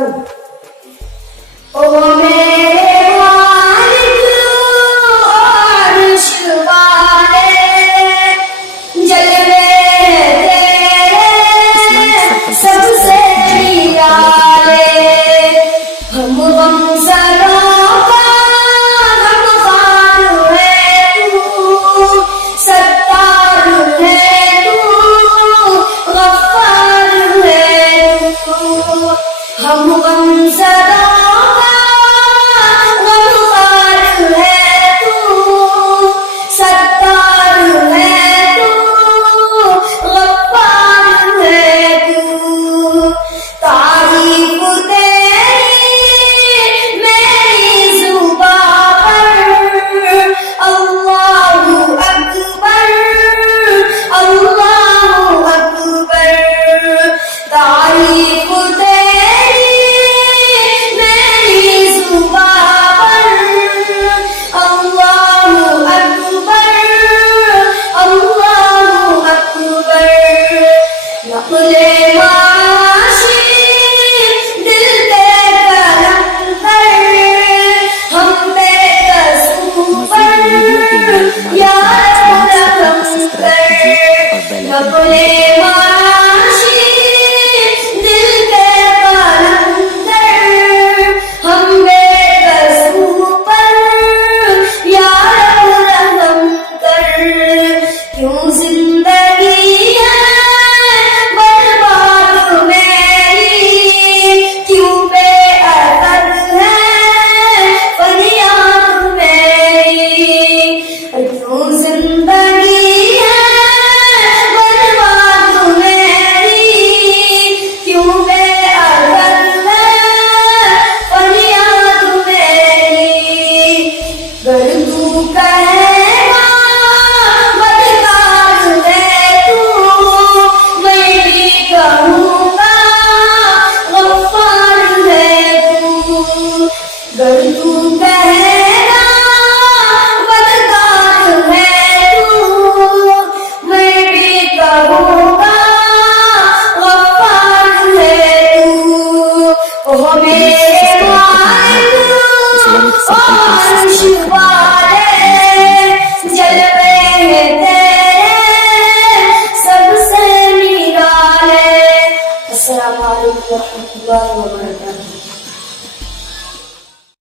او میرے والد عرش والے جلوے تیرے سب سے نرالے ہم غمزدوں کا غمخوار ہے تو ستار ہے تو غفار ہے تو ہم غمزدوں کا غمخوار ہے تو ستار ہے تو غفار ہے تو تعریف تیری میری زباں پر اللہ اکبر اللہ اکبر تعریف تیری میری زباں پر اللہ اکبر اللہ اکبر نقل